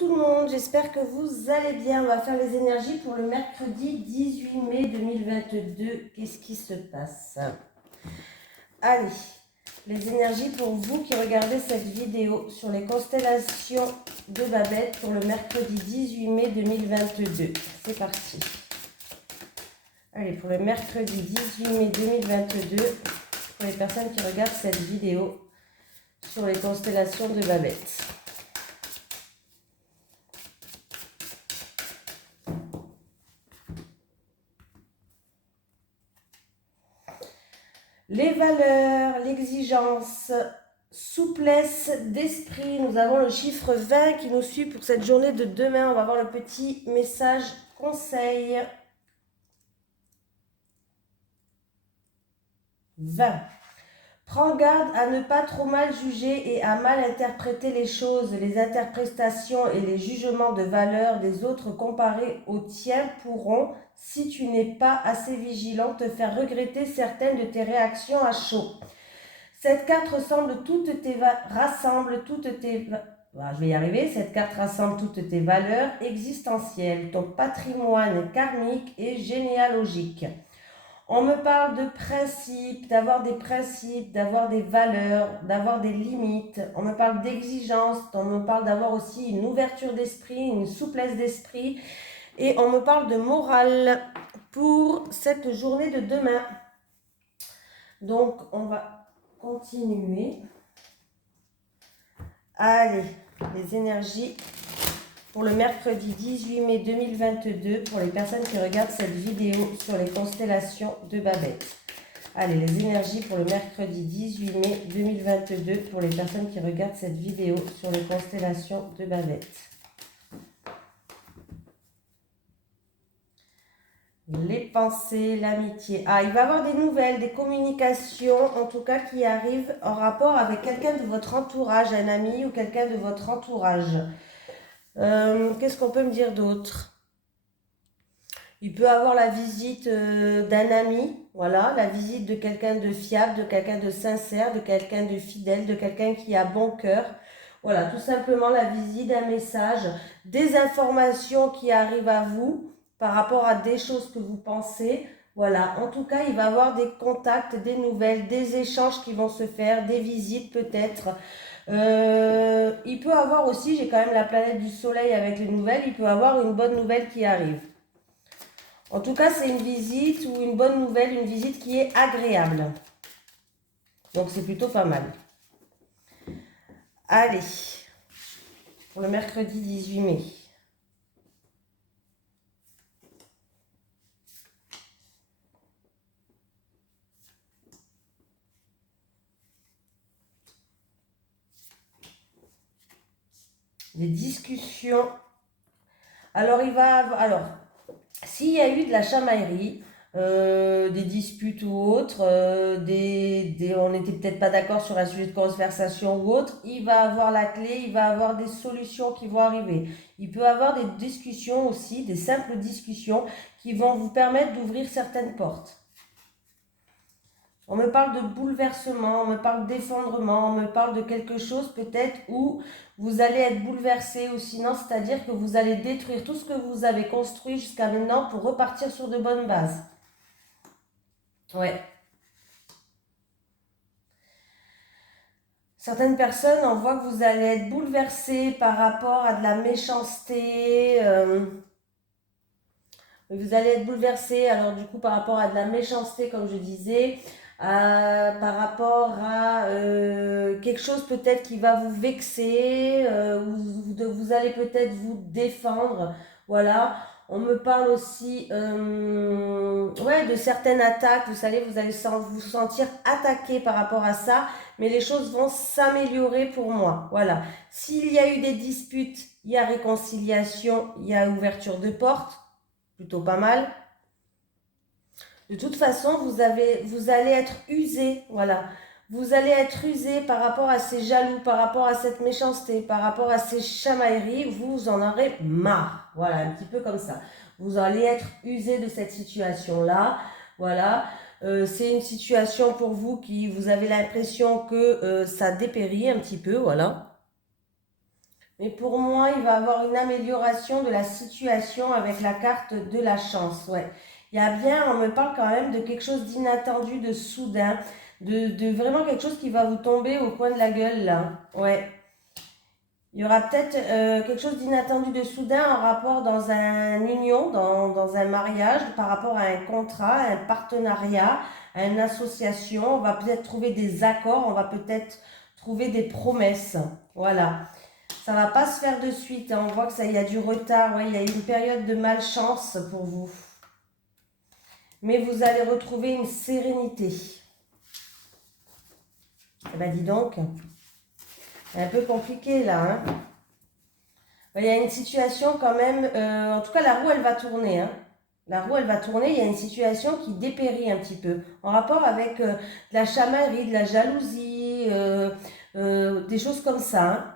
tout le monde, j'espère que vous allez bien. On va faire les énergies pour le mercredi 18 mai 2022. Qu'est-ce qui se passe? Allez, les énergies pour vous qui regardez cette vidéo sur les constellations de Babette pour le mercredi 18 mai 2022. C'est parti. Allez, pour le mercredi 18 mai 2022, pour les personnes qui regardent cette vidéo sur les constellations de Babette. Les valeurs, l'exigence, souplesse d'esprit. Nous avons le chiffre 20 qui nous suit pour cette journée de demain. On va voir le petit message conseil. 20. Prends garde à ne pas trop mal juger et à mal interpréter les choses. Les interprétations et les jugements de valeur des autres comparés aux tiens pourront, si tu n'es pas assez vigilant, te faire regretter certaines de tes réactions à chaud. Cette carte rassemble toutes tes Cette carte rassemble toutes tes valeurs existentielles, ton patrimoine karmique et généalogique. On me parle de principes, d'avoir des valeurs, d'avoir des limites. On me parle d'exigence, on me parle d'avoir aussi une ouverture d'esprit, une souplesse d'esprit. Et on me parle de morale pour cette journée de demain. Donc, on va continuer. Allez, les énergies pour le mercredi 18 mai 2022, pour les personnes qui regardent cette vidéo sur les constellations de Babette. Allez, les énergies pour le mercredi 18 mai 2022, pour les personnes qui regardent cette vidéo sur les constellations de Babette. Les pensées, l'amitié. Ah, il va y avoir des nouvelles, des communications, en tout cas, qui arrivent en rapport avec quelqu'un de votre entourage, un ami ou quelqu'un de votre entourage. Qu'est-ce qu'on peut me dire d'autre? Il peut avoir la visite d'un ami, voilà, la visite de quelqu'un de fiable, de quelqu'un de sincère, de quelqu'un de fidèle, de quelqu'un qui a bon cœur. Voilà, tout simplement la visite d'un message, des informations qui arrivent à vous par rapport à des choses que vous pensez. Voilà, en tout cas, il va y avoir des contacts, des nouvelles, des échanges qui vont se faire, des visites peut-être. Il peut avoir aussi, j'ai quand même la planète du soleil avec les nouvelles, il peut avoir une bonne nouvelle qui arrive. En tout cas, c'est une visite ou une bonne nouvelle, une visite qui est agréable. Donc, c'est plutôt pas mal. Allez, pour le mercredi 18 mai. Des discussions. Alors, s'il y a eu de la chamaillerie, des disputes ou autres, on n'était peut-être pas d'accord sur un sujet de conversation ou autre, il va avoir la clé, il va avoir des solutions qui vont arriver. Il peut avoir des discussions aussi, des simples discussions qui vont vous permettre d'ouvrir certaines portes. On me parle de bouleversement, on me parle d'effondrement, on me parle de quelque chose peut-être où vous allez être bouleversé ou sinon, c'est-à-dire que vous allez détruire tout ce que vous avez construit jusqu'à maintenant pour repartir sur de bonnes bases. Ouais. Certaines personnes, on voit que vous allez être bouleversé par rapport à de la méchanceté. Vous allez être bouleversé, alors du coup, par rapport à de la méchanceté, comme je disais, par rapport à quelque chose peut-être qui va vous vexer, vous allez peut-être vous défendre, voilà. On me parle aussi de certaines attaques, vous savez, vous allez vous sentir attaqué par rapport à ça, mais les choses vont s'améliorer pour moi, voilà. S'il y a eu des disputes, il y a réconciliation, il y a ouverture de porte, plutôt pas mal. De toute façon, vous allez être usé, voilà. Vous allez être usé par rapport à ces jaloux, par rapport à cette méchanceté, par rapport à ces chamailleries, vous en aurez marre. Voilà, un petit peu comme ça. Vous allez être usé de cette situation-là, voilà. C'est une situation pour vous qui, vous avez l'impression que ça dépérit un petit peu, voilà. Mais pour moi, il va avoir une amélioration de la situation avec la carte de la chance. Ouais. Il y a bien, on me parle quand même de quelque chose d'inattendu, de soudain, de vraiment quelque chose qui va vous tomber au coin de la gueule là. Ouais. Il y aura peut-être quelque chose d'inattendu de soudain en rapport dans un union, dans un mariage, par rapport à un contrat, un partenariat, à une association. On va peut-être trouver des accords, on va peut-être trouver des promesses. Voilà. Ça va pas se faire de suite, hein. On voit que ça, il y a du retard, ouais, il y a une période de malchance pour vous. Mais vous allez retrouver une sérénité. Eh ben dis donc, c'est un peu compliqué là, hein. Il y a une situation quand même, en tout cas la roue elle va tourner, hein. La roue elle va tourner, il y a une situation qui dépérit un petit peu, en rapport avec de la chamaillerie, de la jalousie, des choses comme ça, hein.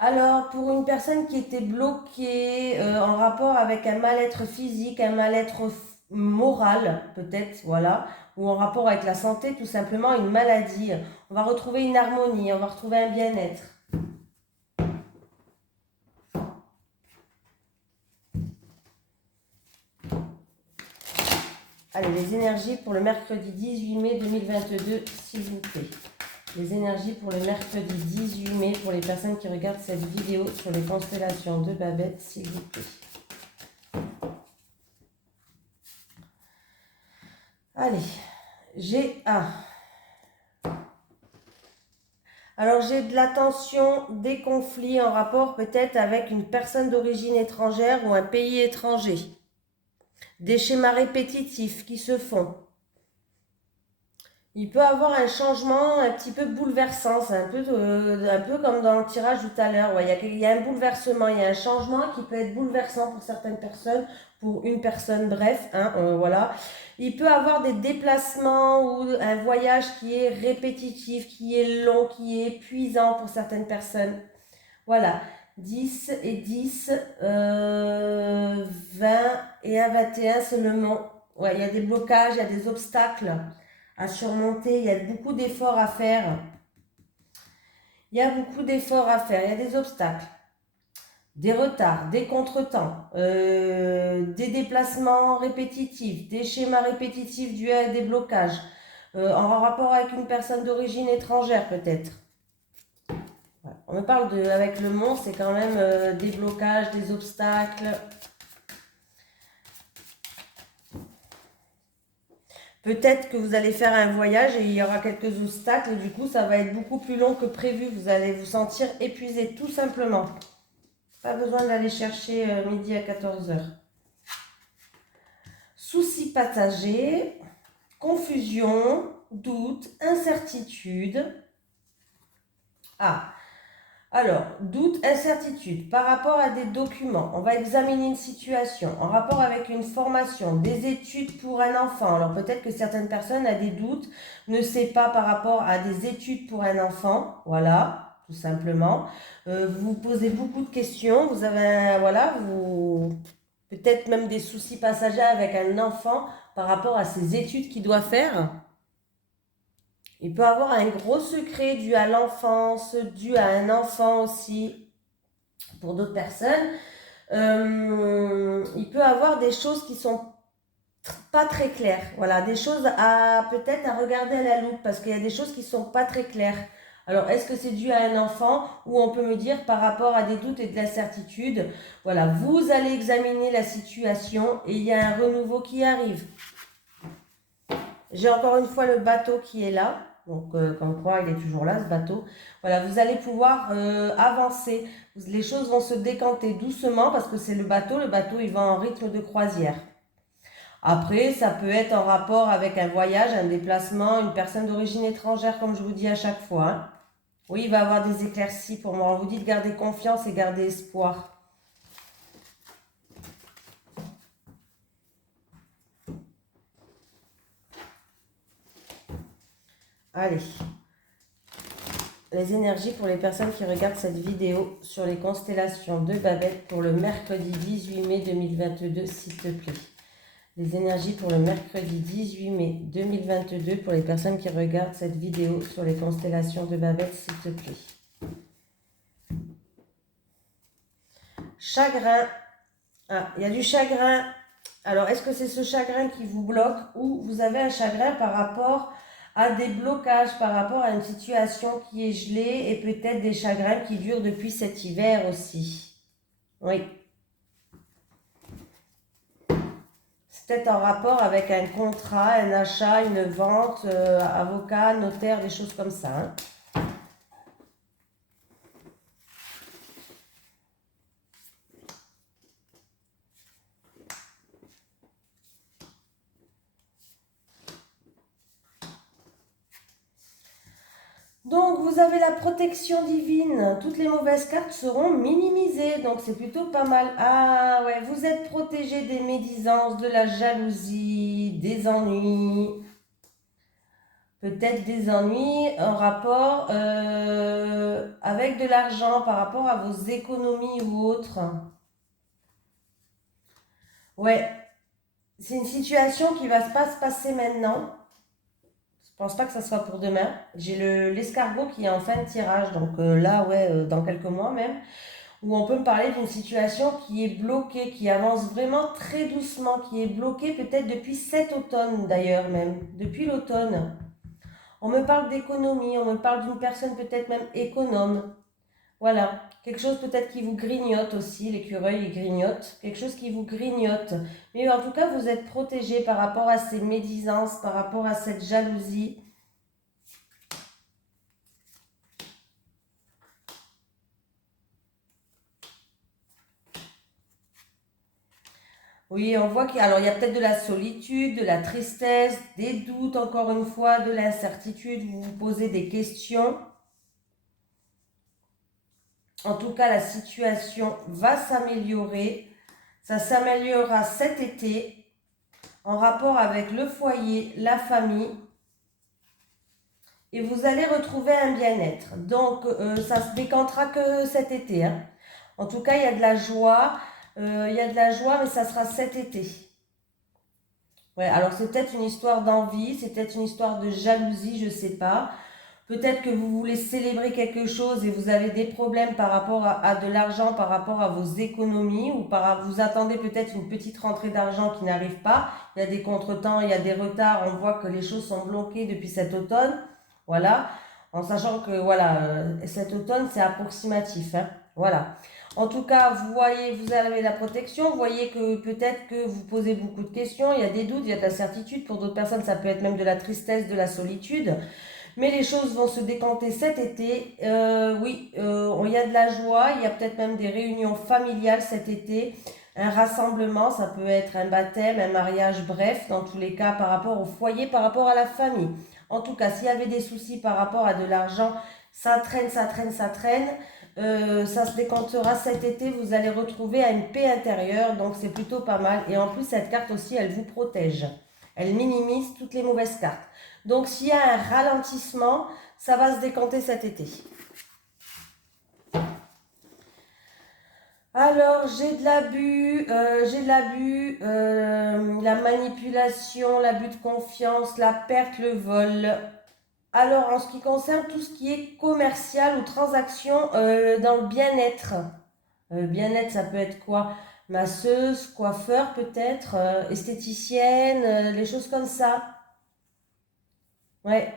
Alors, pour une personne qui était bloquée en rapport avec un mal-être physique, un mal-être moral, peut-être, voilà, ou en rapport avec la santé, tout simplement, une maladie, on va retrouver une harmonie, on va retrouver un bien-être. Allez, les énergies pour le mercredi 18 mai 2022, s'il vous plaît. Les énergies pour le mercredi 18 mai, pour les personnes qui regardent cette vidéo sur les constellations de Babette, s'il vous plaît. Allez, j'ai... Alors, j'ai de la tension, des conflits en rapport peut-être avec une personne d'origine étrangère ou un pays étranger. Des schémas répétitifs qui se font. Il peut avoir un changement un petit peu bouleversant, c'est un peu comme dans le tirage tout à l'heure. Ouais, il y a un bouleversement, il y a un changement qui peut être bouleversant pour certaines personnes, pour une personne, bref, hein, voilà. Il peut avoir des déplacements ou un voyage qui est répétitif, qui est long, qui est épuisant pour certaines personnes. Voilà, 10 et 10, 20 et un 21 seulement. Ouais, il y a des blocages, il y a des obstacles à surmonter, il y a beaucoup d'efforts à faire. Il y a beaucoup d'efforts à faire, il y a des obstacles, des retards, des contretemps, des déplacements répétitifs, des schémas répétitifs dus à des blocages, en rapport avec une personne d'origine étrangère peut-être. Ouais. On me parle de, avec le mont, c'est quand même des blocages, des obstacles. Peut-être que vous allez faire un voyage et il y aura quelques obstacles et du coup ça va être beaucoup plus long que prévu. Vous allez vous sentir épuisé tout simplement. Pas besoin d'aller chercher midi à 14h. Soucis passagers, confusion, doute, incertitude. Alors, doute, incertitude par rapport à des documents. On va examiner une situation en rapport avec une formation, des études pour un enfant. Alors peut-être que certaines personnes ont des doutes, ne sait pas par rapport à des études pour un enfant. Voilà, tout simplement. Vous vous posez beaucoup de questions. Vous avez, peut-être même des soucis passagers avec un enfant par rapport à ses études qu'il doit faire. Il peut avoir un gros secret dû à l'enfance, dû à un enfant aussi, pour d'autres personnes. Il peut avoir des choses qui sont pas très claires. Voilà, des choses à peut-être à regarder à la loupe parce qu'il y a des choses qui sont pas très claires. Alors, est-ce que c'est dû à un enfant ou on peut me dire par rapport à des doutes et de l'incertitude? Voilà, vous allez examiner la situation et il y a un renouveau qui arrive. J'ai encore une fois le bateau qui est là. Donc, comme quoi, il est toujours là, ce bateau. Voilà, vous allez pouvoir avancer. Les choses vont se décanter doucement parce que c'est le bateau. Le bateau, il va en rythme de croisière. Après, ça peut être en rapport avec un voyage, un déplacement, une personne d'origine étrangère, comme je vous dis à chaque fois, hein. Oui, il va y avoir des éclaircies pour moi. On vous dit de garder confiance et garder espoir. Allez. Les énergies pour les personnes qui regardent cette vidéo sur les constellations de Babette pour le mercredi 18 mai 2022, s'il te plaît. Les énergies pour le mercredi 18 mai 2022 pour les personnes qui regardent cette vidéo sur les constellations de Babette, s'il te plaît. Chagrin. Ah, il y a du chagrin. Alors, est-ce que c'est ce chagrin qui vous bloque ou vous avez un chagrin par rapport à des blocages, par rapport à une situation qui est gelée et peut-être des chagrins qui durent depuis cet hiver aussi? Oui. C'est peut-être en rapport avec un contrat, un achat, une vente, avocat, notaire, des choses comme ça. Hein. Donc, vous avez la protection divine. Toutes les mauvaises cartes seront minimisées. Donc, c'est plutôt pas mal. Ah ouais, vous êtes protégé des médisances, de la jalousie, des ennuis. Peut-être des ennuis en rapport avec de l'argent, par rapport à vos économies ou autres. Ouais, c'est une situation qui va pas se passer maintenant. Je pense pas que ça soit pour demain. J'ai l'escargot qui est en fin de tirage, donc là, ouais, dans quelques mois même, où on peut me parler d'une situation qui est bloquée, qui avance vraiment très doucement, qui est bloquée peut-être depuis cet automne d'ailleurs même, depuis l'automne. On me parle d'économie, on me parle d'une personne peut-être même économe. Voilà, quelque chose peut-être qui vous grignote aussi, l'écureuil il grignote, quelque chose qui vous grignote. Mais en tout cas, vous êtes protégé par rapport à ces médisances, par rapport à cette jalousie. Oui, on voit qu'il alors, il y a peut-être de la solitude, de la tristesse, des doutes, encore une fois, de l'incertitude, vous vous posez des questions. En tout cas, la situation va s'améliorer. Ça s'améliorera cet été en rapport avec le foyer, la famille. Et vous allez retrouver un bien-être. Donc, ça se décantera que cet été. Hein. En tout cas, il y a de la joie. Il y a de la joie, mais ça sera cet été. Ouais, alors c'est peut-être une histoire d'envie, c'est peut-être une histoire de jalousie, je ne sais pas. Peut-être que vous voulez célébrer quelque chose et vous avez des problèmes par rapport à de l'argent, par rapport à vos économies, ou vous attendez peut-être une petite rentrée d'argent qui n'arrive pas. Il y a des contretemps, il y a des retards, on voit que les choses sont bloquées depuis cet automne. Voilà, en sachant que voilà, cet automne c'est approximatif. Hein. Voilà. En tout cas, vous voyez, vous avez la protection, vous voyez que peut-être que vous posez beaucoup de questions, il y a des doutes, il y a de la certitude. Pour d'autres personnes, ça peut être même de la tristesse, de la solitude. Mais les choses vont se décanter cet été. Oui, il y a de la joie, il y a peut-être même des réunions familiales cet été, un rassemblement, ça peut être un baptême, un mariage, bref, dans tous les cas, par rapport au foyer, par rapport à la famille. En tout cas, s'il y avait des soucis par rapport à de l'argent, ça traîne, ça traîne, ça traîne. Ça se décantera cet été, vous allez retrouver une paix intérieure, donc c'est plutôt pas mal. Et en plus, cette carte aussi, elle vous protège. Elle minimise toutes les mauvaises cartes. Donc, s'il y a un ralentissement, ça va se décanter cet été. Alors, j'ai de l'abus, la manipulation, l'abus de confiance, la perte, le vol. Alors, en ce qui concerne tout ce qui est commercial ou transaction dans le bien-être, bien-être, ça peut être quoi? Masseuse, coiffeur peut-être, esthéticienne, les choses comme ça. Ouais.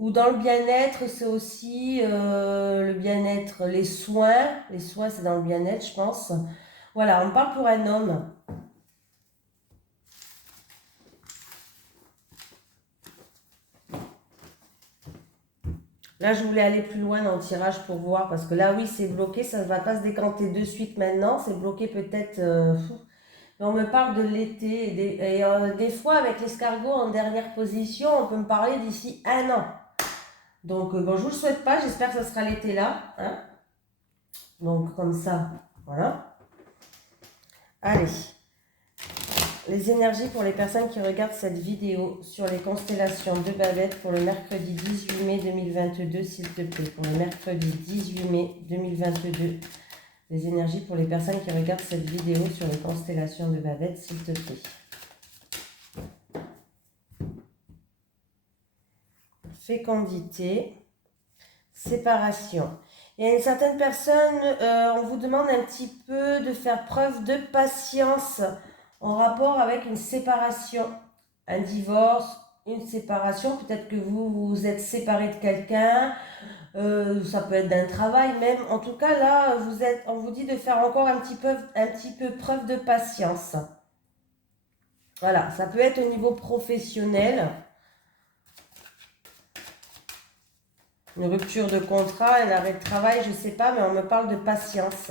Ou dans le bien-être, c'est aussi le bien-être, les soins. Les soins, c'est dans le bien-être, je pense. Voilà, on parle pour un homme. Là, je voulais aller plus loin dans le tirage pour voir, parce que là, oui, c'est bloqué, ça ne va pas se décanter de suite maintenant. C'est bloqué peut-être... on me parle de l'été. Des fois, avec l'escargot en dernière position, on peut me parler d'ici un an. Donc, bon, je ne vous le souhaite pas, j'espère que ce sera l'été là. Hein. Donc, comme ça, voilà. Allez. Les énergies pour les personnes qui regardent cette vidéo sur les constellations de Babette pour le mercredi 18 mai 2022, s'il te plaît. Pour le mercredi 18 mai 2022. Les énergies pour les personnes qui regardent cette vidéo sur les constellations de Babette, s'il te plaît. Fécondité, séparation. Il y a une certaine personne, on vous demande un petit peu de faire preuve de patience en rapport avec une séparation, un divorce, une séparation. Peut-être que vous êtes séparé de quelqu'un, ça peut être d'un travail même. En tout cas, là, on vous dit de faire encore un petit peu preuve de patience. Voilà, ça peut être au niveau professionnel. Une rupture de contrat, un arrêt de travail, je ne sais pas, mais on me parle de patience.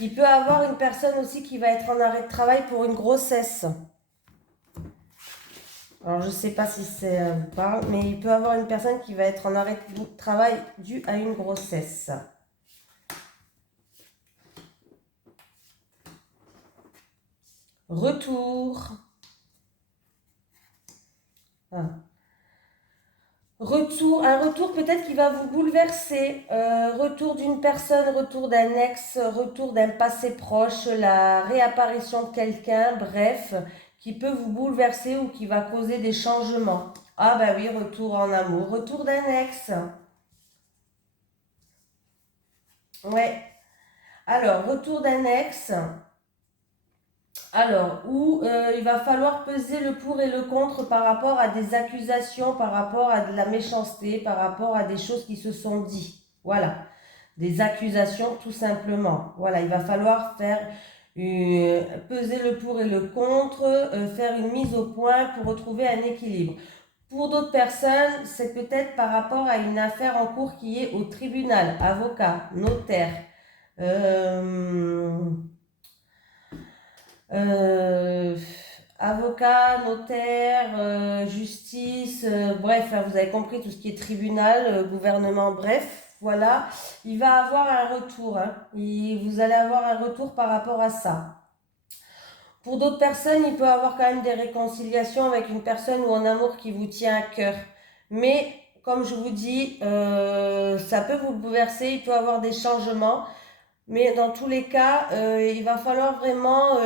Il peut y avoir une personne aussi qui va être en arrêt de travail pour une grossesse. Alors, je ne sais pas si ça vous parle, mais il peut y avoir une personne qui va être en arrêt de travail dû à une grossesse. Retour. Ah. Un retour peut-être qui va vous bouleverser. Retour d'une personne, retour d'un ex, retour d'un passé proche, la réapparition de quelqu'un, bref, qui peut vous bouleverser ou qui va causer des changements. Ah bah oui, retour en amour, retour d'un ex. Ouais. Alors, retour d'un ex. Alors, où il va falloir peser le pour et le contre par rapport à des accusations, par rapport à de la méchanceté, par rapport à des choses qui se sont dites. Voilà, des accusations tout simplement. Voilà, il va falloir peser le pour et le contre, faire une mise au point pour retrouver un équilibre. Pour d'autres personnes, c'est peut-être par rapport à une affaire en cours qui est au tribunal, avocat, notaire. Euh, Avocat, notaire, justice, bref, hein, vous avez compris tout ce qui est tribunal, gouvernement, bref, voilà. Il va avoir un retour, hein. Vous allez avoir un retour par rapport à ça. Pour d'autres personnes, il peut y avoir quand même des réconciliations avec une personne ou un amour qui vous tient à cœur. Mais, comme je vous dis, ça peut vous bouleverser, il peut y avoir des changements. Mais dans tous les cas, il va falloir vraiment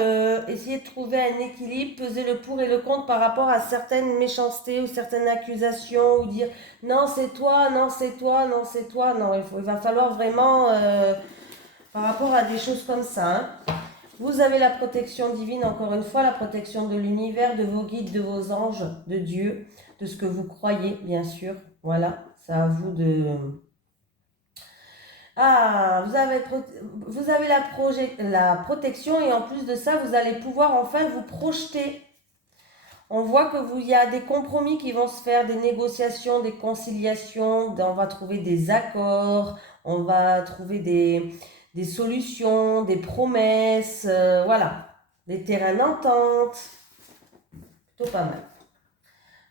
essayer de trouver un équilibre, peser le pour et le contre par rapport à certaines méchancetés ou certaines accusations, ou dire non c'est toi, non c'est toi, non c'est toi. Non, il va falloir vraiment, par rapport à des choses comme ça, hein. Vous avez la protection divine, encore une fois, la protection de l'univers, de vos guides, de vos anges, de Dieu, de ce que vous croyez, bien sûr. Voilà, c'est à vous de... Ah, vous avez la protection et en plus de ça, vous allez pouvoir enfin vous projeter. On voit il y a des compromis qui vont se faire, des négociations, des conciliations, on va trouver des accords, on va trouver des solutions, des promesses, voilà, des terrains d'entente. Plutôt pas mal.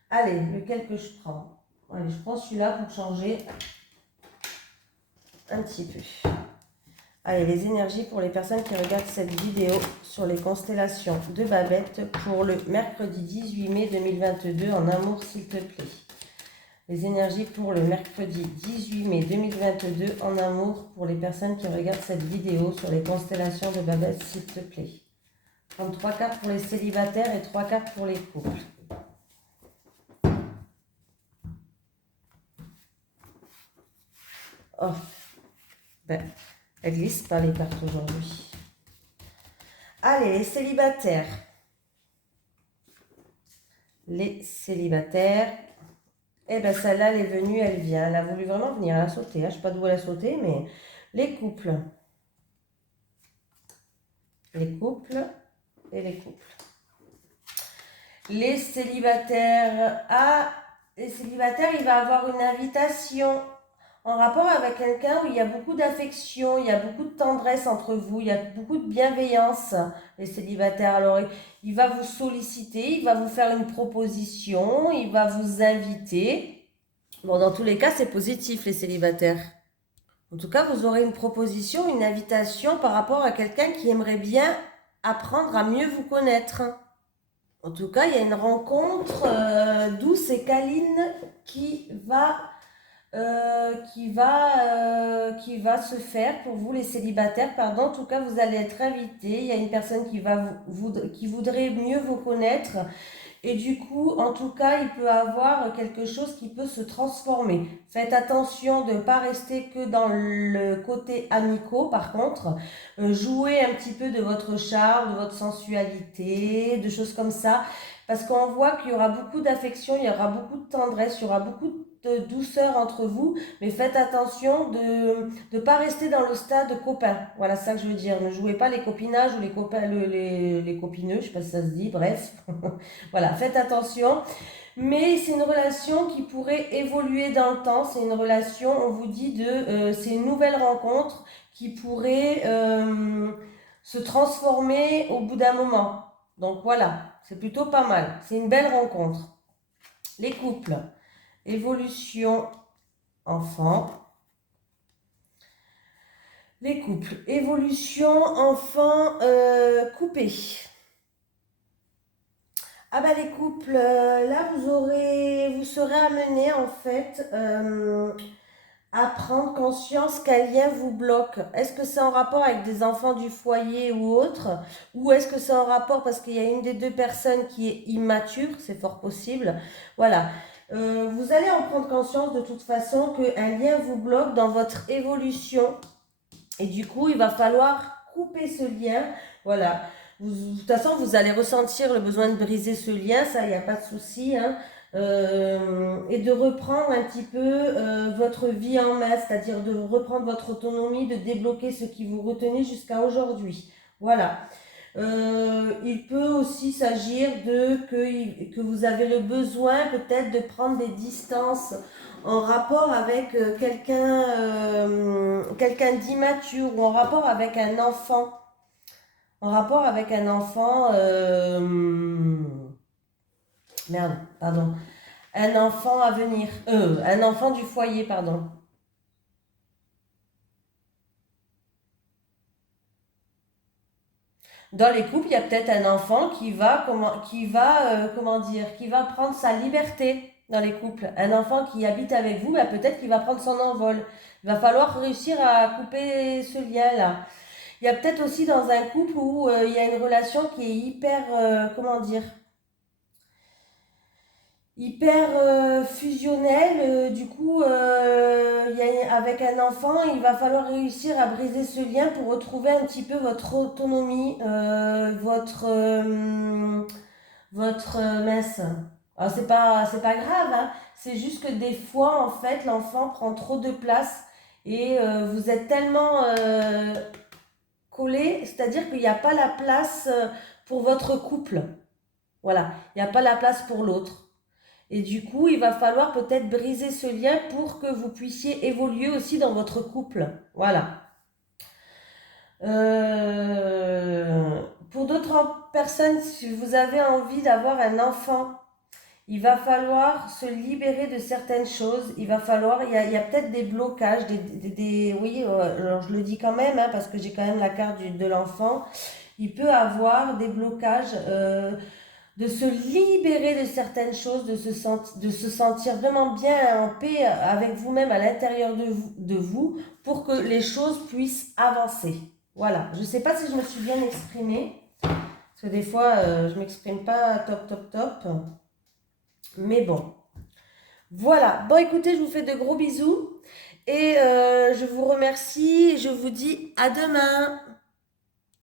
Allez, lequel que je prends? Allez, je prends celui-là pour changer un petit peu. Allez, les énergies pour les personnes qui regardent cette vidéo sur les constellations de Babette pour le mercredi 18 mai 2022 en amour, s'il te plaît. Les énergies pour le mercredi 18 mai 2022 en amour pour les personnes qui regardent cette vidéo sur les constellations de Babette, s'il te plaît. 33 cartes pour les célibataires et 3 cartes pour les couples. Oh, ben... elles glissent pas les cartes aujourd'hui. Allez, les célibataires. Les célibataires. Eh bien, celle-là, elle est venue, elle vient. Elle a voulu vraiment venir. Elle a sauté. Je ne sais pas d'où elle a sauté, mais les couples. Les couples et les couples. Les célibataires. Ah, les célibataires, il va avoir une invitation en rapport avec quelqu'un où il y a beaucoup d'affection, il y a beaucoup de tendresse entre vous, il y a beaucoup de bienveillance, les célibataires. Alors, il va vous solliciter, il va vous faire une proposition, il va vous inviter. Bon, dans tous les cas, c'est positif, les célibataires. En tout cas, vous aurez une proposition, une invitation par rapport à quelqu'un qui aimerait bien apprendre à mieux vous connaître. En tout cas, il y a une rencontre douce et câline qui va qui va se faire pour vous les célibataires. Pardon, en tout cas, vous allez être invité. Il y a une personne qui voudrait mieux vous connaître. Et du coup, en tout cas, il peut avoir quelque chose qui peut se transformer. Faites attention de ne pas rester que dans le côté amicaux, par contre. Jouez un petit peu de votre charme, de votre sensualité, de choses comme ça. Parce qu'on voit qu'il y aura beaucoup d'affection, il y aura beaucoup de tendresse, il y aura beaucoup de douceur entre vous. Mais faites attention de ne pas rester dans le stade copain. Voilà, c'est ça que je veux dire. Ne jouez pas les copinages ou les copains, les copineux, je sais pas si ça se dit, bref. Voilà, faites attention. Mais c'est une relation qui pourrait évoluer dans le temps. C'est une relation, on vous dit, c'est une nouvelle rencontre qui pourrait se transformer au bout d'un moment. Donc voilà, c'est plutôt pas mal. C'est une belle rencontre. Les couples, évolution, enfant. Les couples, évolution, enfant, coupé. Ah bah les couples, là vous serez amenés en fait à prendre conscience qu'un lien vous bloque. Est-ce que c'est en rapport avec des enfants du foyer ou autre? Ou est-ce que c'est en rapport parce qu'il y a une des deux personnes qui est immature? C'est fort possible. Voilà. Vous allez en prendre conscience de toute façon qu'un lien vous bloque dans votre évolution. Et du coup, il va falloir couper ce lien. Voilà. De toute façon, vous allez ressentir le besoin de briser ce lien, ça, il n'y a pas de souci. Hein. Et de reprendre un petit peu votre vie en main, c'est-à-dire de reprendre votre autonomie, de débloquer ce qui vous retenait jusqu'à aujourd'hui. Voilà. Il peut aussi s'agir que vous avez le besoin peut-être de prendre des distances en rapport avec quelqu'un d'immature ou en rapport avec un enfant. En rapport avec un enfant, merde, pardon, un enfant à venir, un enfant du foyer, pardon. Dans les couples, il y a peut-être un enfant qui va prendre sa liberté dans les couples. Un enfant qui habite avec vous, bah, peut-être qu'il va prendre son envol. Il va falloir réussir à couper ce lien-là. Il y a peut-être aussi dans un couple où il y a une relation qui est hyper fusionnelle. Du coup, avec un enfant, il va falloir réussir à briser ce lien pour retrouver un petit peu votre autonomie, mince. Alors c'est pas grave, hein. C'est juste que des fois, en fait, l'enfant prend trop de place et vous êtes tellement collé, c'est-à-dire qu'il n'y a pas la place pour votre couple. Voilà, il n'y a pas la place pour l'autre. Et du coup, il va falloir peut-être briser ce lien pour que vous puissiez évoluer aussi dans votre couple. Voilà. Pour d'autres personnes, si vous avez envie d'avoir un enfant, il va falloir se libérer de certaines choses. Il y a peut-être des blocages, oui, alors je le dis quand même, hein, parce que j'ai quand même la carte de l'enfant. Il peut avoir des blocages, de se libérer de certaines choses, de se sentir vraiment bien en paix avec vous-même à l'intérieur de vous pour que les choses puissent avancer. Voilà. Je ne sais pas si je me suis bien exprimée, parce que des fois, je ne m'exprime pas top. Mais bon. Voilà. Bon, écoutez, je vous fais de gros bisous et je vous remercie. Je vous dis à demain.